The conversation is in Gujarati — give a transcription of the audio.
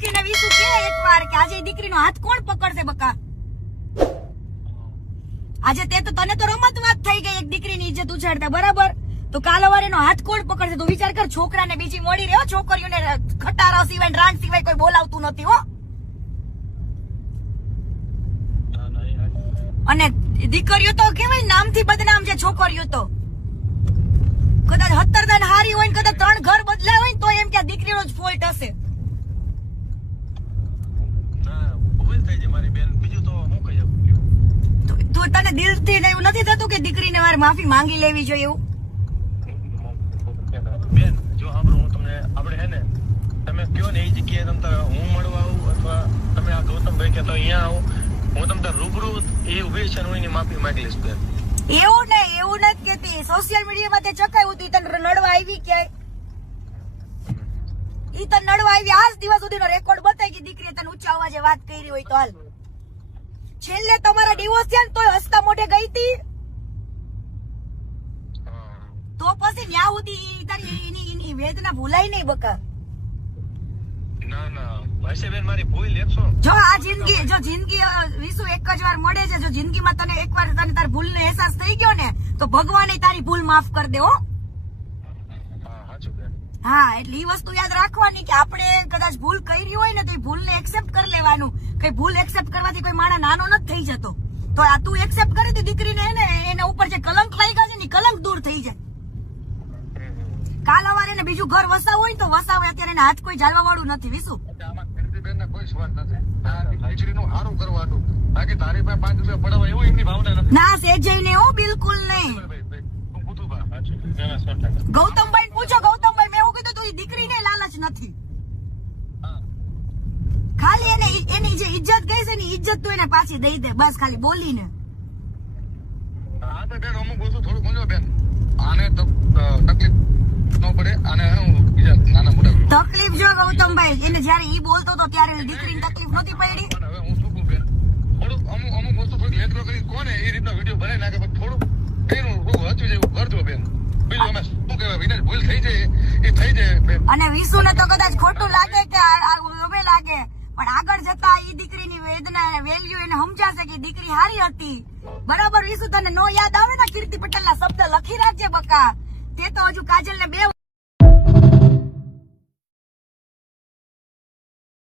મૂકીને વિસુ કે એકવાર કે આજે દીકરીનો હાથ કોણ પકડશે બકા? આજે તે તો તને તો રમત વાત થઈ ગઈ એક દીકરીની ઇજ્જત ઉછાળતા, બરાબર? તો કાલ સવારે હાથ કોણ પકડશે? તું વિચાર કર, છોકરાને બીજી મળી રહ્યો, છોકરીઓને ખટારા સિવાય રાંડ સિવાય કોઈ બોલાવતું નથી હો. અને દીકરીઓ તો કેવાય નામથી બદનામ છે. છોકરીઓ તો કદાચ 17 દાન હારી હોય ને કદાચ 3 ઘર બદલાય હોય ને તો એમ કે દીકરીનો જ ફોલ્ટ હશે. તું તને દિલથી એવું નથી થતું કે દીકરીને મારે માફી માંગી લેવી જોઈએ એવું? બેન જો સાંભળો, હું તમને આપણે હે ને તમે કયો ને એ જગ્યાએ તમે હું મળવા આવું અથવા તમે આ ગૌતમભાઈ કે તો અહીંયા આવું, હું તમને રૂબરૂ એ ઉભી છે હું એની માફી માંગી લઈશ બેન. એવું નથી કેતી. સોશિયલ મીડિયામાં તે ચકાયું તું, તને નડવા આવી ક્યાંય? ઈ તને નડવા આવી આજ દિવસ સુધીનો રેકોર્ડ બતાવી કે દીકરીએ તને ઊંચા અવાજે વાત કરી હોય તો હાલ. છેલ્લે તમારા ડિવોર્સ થયા ને તોય હસતા મોઢે ગઈ હતી. તો પછી ન્યા સુધી તારી એની વેદના ભૂલાય નહીં બકા. ના ના ભાઈ બેન મારી ભૂલ લેશો. જો આ જિંદગી વિસુ એક જ વાર મળે છે. જો જિંદગીમાં તને એકવાર તને તારી ભૂલનો અહેસાસ થઈ ગયો ને તો ભગવાને તારી ભૂલ માફ કરી દે હો. હા, એટલે ઈ વસ્તુ યાદ રાખવાની કે આપણે કદાચ ભૂલ કરી હોય ને તો એ ભૂલને એક્સેપ્ટ કરી લેવાનું. કઈ ભૂલ એક્સેપ્ટ કરવાથી કોઈ માણસ નાનો નથી થઈ જતો. તો આ તું એક્સેપ્ટ કરી હતી દીકરીને, એના ઉપર જે કલંક લાગ્યા છે ને કલંક દૂર થઈ જાય. કાલ સવારે એને બીજું ઘર વસાવું હોય ને તો વસાવે. અત્યારે એના હાથ કોઈ જાળવા વાળું નથી વિસુ. ના સેજય ને હો, બિલકુલ નહીં. ગૌતમભાઈ પૂછો, ગૌતમભાઈ મેં એવું કીધું તું દીકરીને લાલચ નથી. ખાલી એની જે ઇજ્જત ગઈ છે ને ઇજ્જત તું એને પાછી દઈ દે બસ, ખાલી બોલીને. તકલીફ જો ગૌતમભાઈ, એને જયારે ઈ બોલતો હતો ત્યારે દીકરીને તકલીફ નહોતી પડી. અમુક વસ્તુ થોડી લેટરો કરી કોને એ રીતના વિડીયો બનાવી નાખે, થોડું એનું હતું જેવું કરજો બેન. ભૂલ થઈ જાય એ થઈ જાય. અને વિસુ ને તો કદાચ ખોટું લાગે કે લોભે લાગે, પણ આગળ જતા ઈ દીકરીની વેદના વેલ્યુ એને સમજાશે કે દીકરી હારી હતી. બરાબર વિસુ, તને નો યાદ આવે ને કીર્તિ પટેલ ના શબ્દ લખી રાખજે બકા. તે તો હજુ કાજલ ને 2